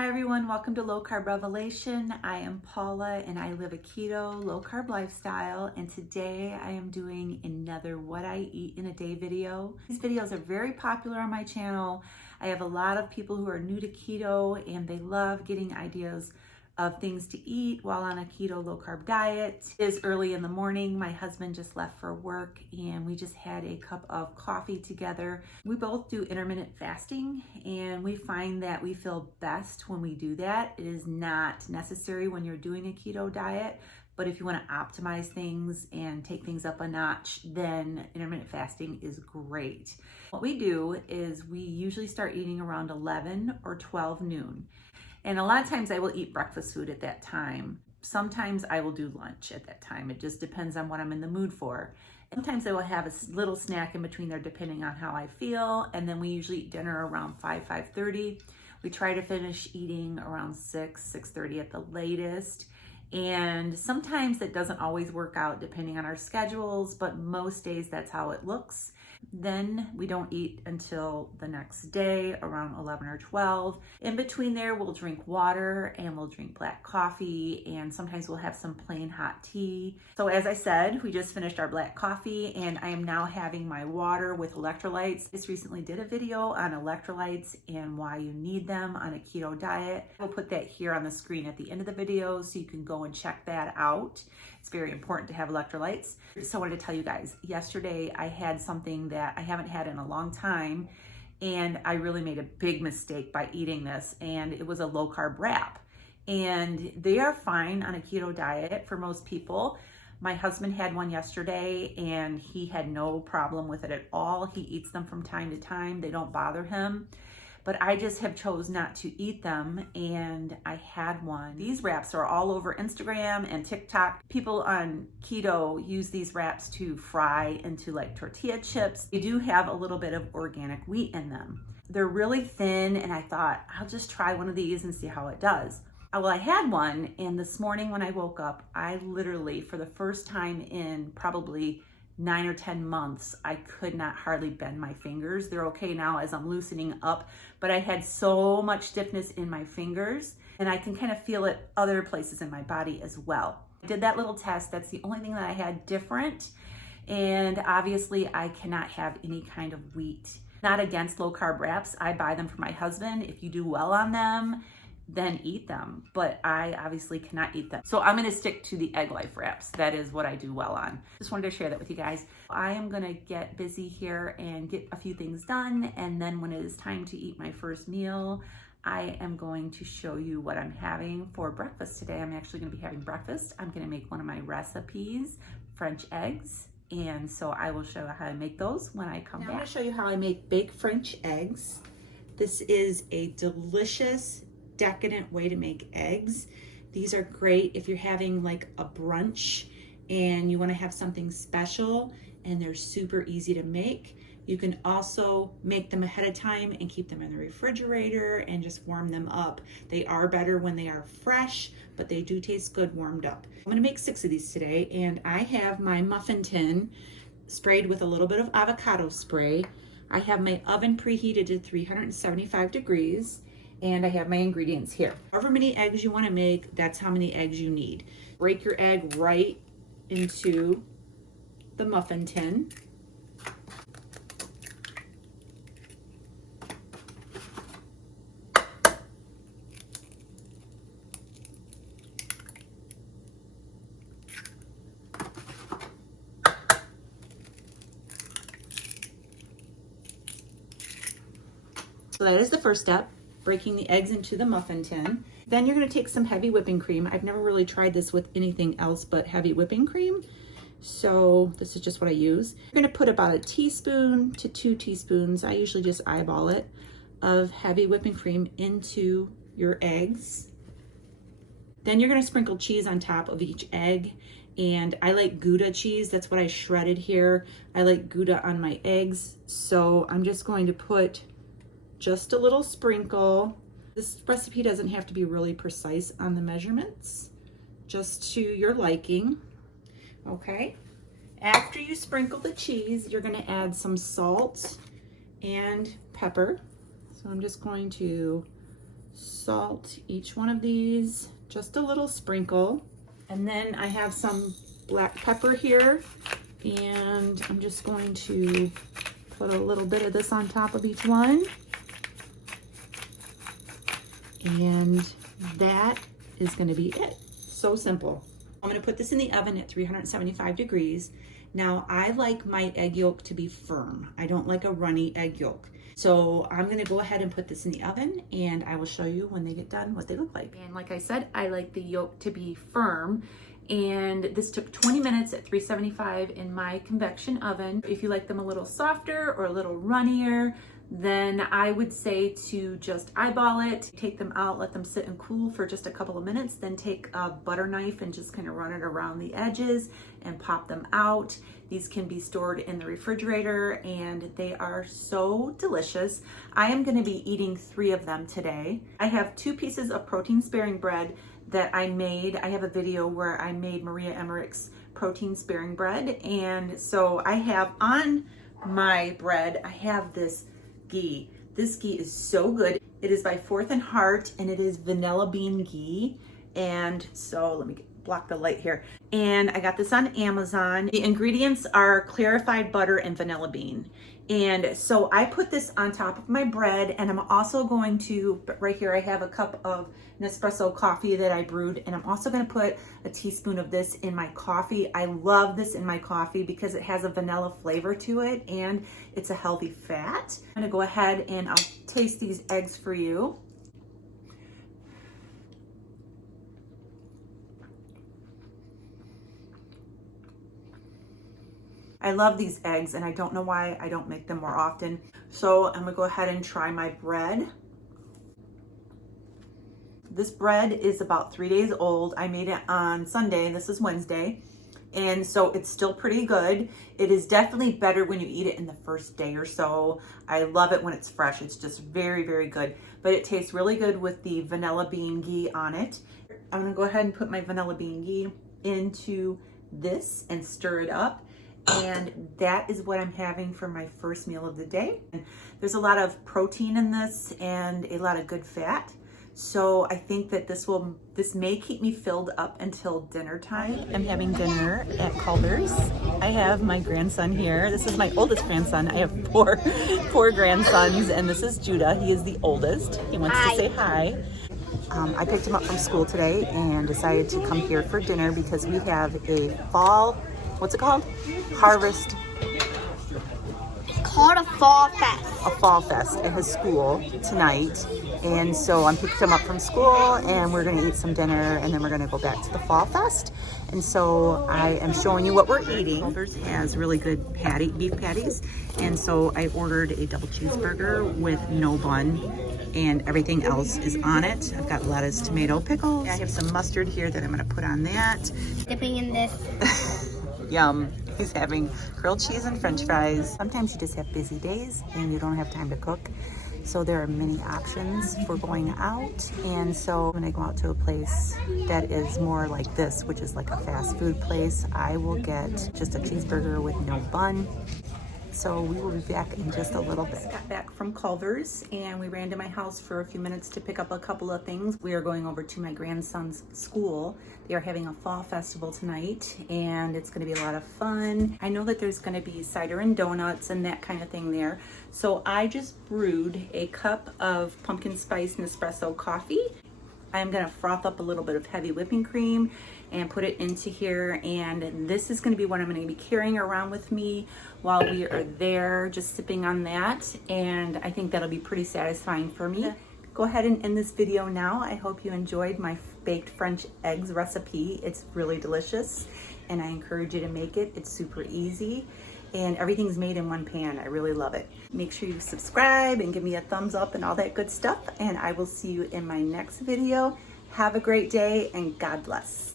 Hi everyone, welcome to Low Carb Revelation. I am Paula and I live a keto, low carb lifestyle, and today I am doing another what I eat in a day video. These videos are very popular on my channel. I have a lot of people who are new to keto and they love getting ideas of things to eat while on a keto low carb diet. It is early in the morning. My husband just left for work and we just had a cup of coffee together. We both do intermittent fasting and we find that we feel best when we do that. It is not necessary when you're doing a keto diet, but if you want to optimize things and take things up a notch, then intermittent fasting is great. What we do is we usually start eating around 11 or 12 noon. And a lot of times I will eat breakfast food at that time. Sometimes I will do lunch at that time. It just depends on what I'm in the mood for. Sometimes I will have a little snack in between there depending on how I feel. And then we usually eat dinner around 5:30. We try to finish eating around 6:30 at the latest. And sometimes that doesn't always work out depending on our schedules, but most days that's how it looks. Then we don't eat until the next day around 11 or 12. In between there, we'll drink water and we'll drink black coffee, and sometimes we'll have some plain hot tea. So as I said, we just finished our black coffee and I am now having my water with electrolytes. I just recently did a video on electrolytes and why you need them on a keto diet. We'll put that here on the screen at the end of the video so you can go and check that out. It's very important to have electrolytes. So I wanted to tell you guys, yesterday I had something that I haven't had in a long time and I really made a big mistake by eating this, and it was a low carb wrap. And they are fine on a keto diet for most people. My husband had one yesterday and he had no problem with it at all. He eats them from time to time. They don't bother him. But I just have chose not to eat them, and I had one. These wraps are all over Instagram and TikTok. People on keto use these wraps to fry into like tortilla chips. They do have a little bit of organic wheat in them. They're really thin, and I thought I'll just try one of these and see how it does. Well, I had one, and this morning when I woke up, I literally, for the first time in probably 9 or 10 months, I could not hardly bend my fingers. They're okay now as I'm loosening up, but I had so much stiffness in my fingers, and I can kind of feel it other places in my body as well. I did that little test. That's the only thing that I had different, and obviously I cannot have any kind of wheat. Not against low carb wraps. I buy them for my husband. If you do well on them, then eat them, but I obviously cannot eat them. So I'm gonna stick to the Egg Life wraps. That is what I do well on. Just wanted to share that with you guys. I am gonna get busy here and get a few things done, and then when it is time to eat my first meal, I am going to show you what I'm having for breakfast today. I'm actually gonna be having breakfast. I'm gonna make one of my recipes, French eggs, and so I will show you how to make those when I come back. I'm gonna show you how I make baked French eggs. This is a delicious, decadent way to make eggs. These are great if you're having like a brunch and you want to have something special, and they're super easy to make. You can also make them ahead of time and keep them in the refrigerator and just warm them up. They are better when they are fresh, but they do taste good warmed up. I'm going to make 6 of these today, and I have my muffin tin sprayed with a little bit of avocado spray. I have my oven preheated to 375 degrees. And I have my ingredients here. However many eggs you want to make, that's how many eggs you need. Break your egg right into the muffin tin. So that is the first step, breaking the eggs into the muffin tin. Then you're going to take some heavy whipping cream. I've never really tried this with anything else but heavy whipping cream, so this is just what I use. You're going to put about 1 teaspoon to 2 teaspoons, I usually just eyeball it, of heavy whipping cream into your eggs. Then you're going to sprinkle cheese on top of each egg, and I like Gouda cheese. That's what I shredded here. I like Gouda on my eggs, so I'm just going to put just a little sprinkle. This recipe doesn't have to be really precise on the measurements, just to your liking. Okay, after you sprinkle the cheese, you're going to add some salt and pepper. So I'm just going to salt each one of these, just a little sprinkle. And then I have some black pepper here, and I'm just going to put a little bit of this on top of each one. And that is going to be it. So simple. I'm going to put this in the oven at 375 degrees. Now, I like my egg yolk to be firm. I don't like a runny egg yolk. So I'm going to go ahead and put this in the oven, and I will show you when they get done what they look like. And like I said, I like the yolk to be firm. And this took 20 minutes at 375 in my convection oven. If you like them a little softer or a little runnier, then I would say to just eyeball it, take them out, let them sit and cool for just a couple of minutes, then take a butter knife and just kind of run it around the edges and pop them out. These can be stored in the refrigerator and they are so delicious. I am going to be eating 3 of them today. I have 2 pieces of protein sparing bread that I made. I have a video where I made Maria Emmerich's protein sparing bread. And so I have on my bread, I have this ghee. This ghee is so good. It is by Fourth and Heart, and it is vanilla bean ghee. And so let me block the light here. And I got this on Amazon. The ingredients are clarified butter and vanilla bean. And so I put this on top of my bread, and I'm also going to, right here I have a cup of Nespresso coffee that I brewed, and I'm also going to put a teaspoon of this in my coffee. I love this in my coffee because it has a vanilla flavor to it and it's a healthy fat. I'm going to go ahead and I'll taste these eggs for you. I love these eggs, and I don't know why I don't make them more often. So I'm gonna go ahead and try my bread. This bread is about 3 days old. I made it on Sunday, and this is Wednesday. And so it's still pretty good. It is definitely better when you eat it in the first day or so. I love it when it's fresh. It's just very, very good. But it tastes really good with the vanilla bean ghee on it. I'm gonna go ahead and put my vanilla bean ghee into this and stir it up. And that is what I'm having for my first meal of the day. There's a lot of protein in this and a lot of good fat. So I think that this may keep me filled up until dinner time. I'm having dinner at Culver's. I have my grandson here. This is my oldest grandson. I have four grandsons, and this is Judah. He is the oldest. He wants to say hi. I picked him up from school today and decided to come here for dinner because we have a fall, what's it called? Harvest. It's called a fall fest. A fall fest at his school tonight. And so I'm picking him up from school and we're gonna eat some dinner and then we're gonna go back to the fall fest. And so I am showing you what we're eating. Culver's has really good beef patties. And so I ordered a double cheeseburger with no bun and everything else is on it. I've got lettuce, tomato, pickles. I have some mustard here that I'm gonna put on that. Dipping in this. Yum. He's having grilled cheese and french fries. Sometimes you just have busy days and you don't have time to cook. So there are many options for going out. And so when I go out to a place that is more like this, which is like a fast food place, I will get just a cheeseburger with no bun. So we will be back in just a little bit. Got back from Culver's and we ran to my house for a few minutes to pick up a couple of things. We are going over to my grandson's school. They are having a fall festival tonight and it's going to be a lot of fun. I know that there's going to be cider and donuts and that kind of thing there. So I just brewed a cup of pumpkin spice Nespresso coffee. I'm going to froth up a little bit of heavy whipping cream and put it into here, and this is going to be what I'm going to be carrying around with me while we are there, just sipping on that, and I think that'll be pretty satisfying for me. Go ahead and end this video now. I hope you enjoyed my baked French eggs recipe. It's really delicious and I encourage you to make it. It's super easy and everything's made in one pan. I really love it. Make sure you subscribe and give me a thumbs up and all that good stuff, and I will see you in my next video. Have a great day and God bless.